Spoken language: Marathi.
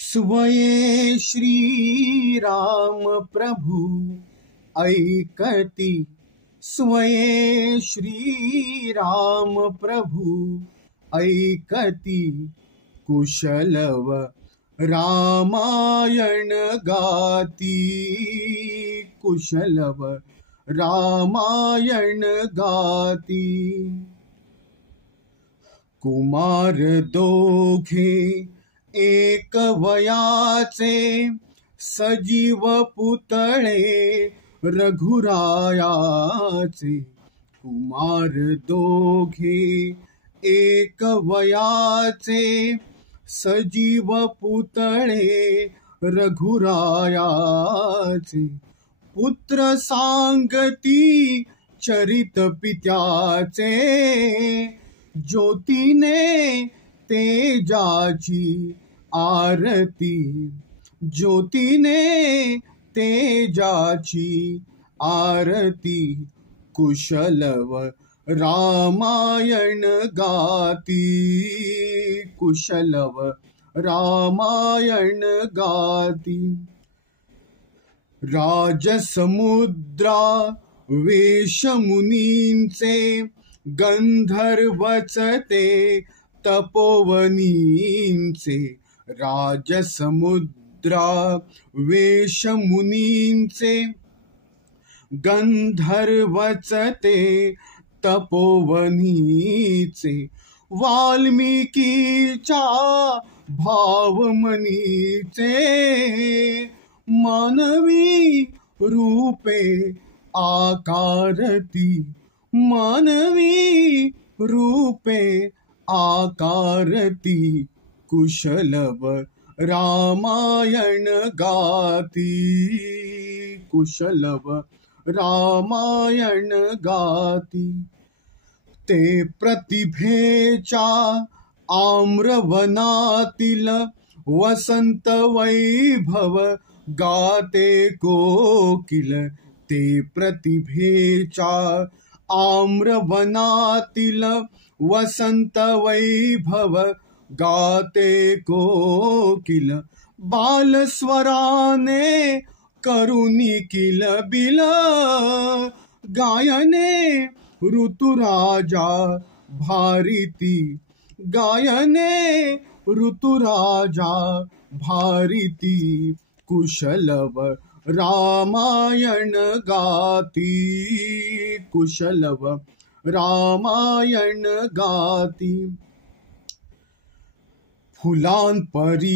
स्वये श्री राम प्रभु ऐकती, स्वये श्री राम प्रभु ऐकती, कुशलव रामायण गाती, कुशलव रामायण गाती। कुमार दोघे एक वयाचे, सजीव पुतळे रघुरायाचे। कुमार दोघे एक वयाचे, सजीव पुतळे रघुरायाचे। पुत्र सांगती चरित पित्याचे, ज्योतीने तेजाची आरती, ज्योतीने तेजाची आरती। कुशलव रामायण गाती, कुशलव रामायण गाती। राजसमुद्रा वेशमुनींचे, गंधर्वचते तपोवनींचे। राजसमुद्रा वेशमुनींचे, गंधर्वचते तपोवनीचे। वाल्मिकीच्या भावमनीचे, मानवी रूपे आकारती, मानवी रूपे आकारती। कुशलव रामायण गाती, कुशलव रामायण गाती। ते प्रतिभेच्या आम्रवनातील, वसंत वैभव गाते कोकिल। ते प्रतिभेच्या आम्रवनातील, वसंत वैभव गाते कोकिल। बालस्वराने करुणी किलबिल, गायने ऋतुराजा भारिती, गायने ऋतुराजा भारिती। कुशलव रामायण गाती, कुशलव रामायण गाती। फुलांपरी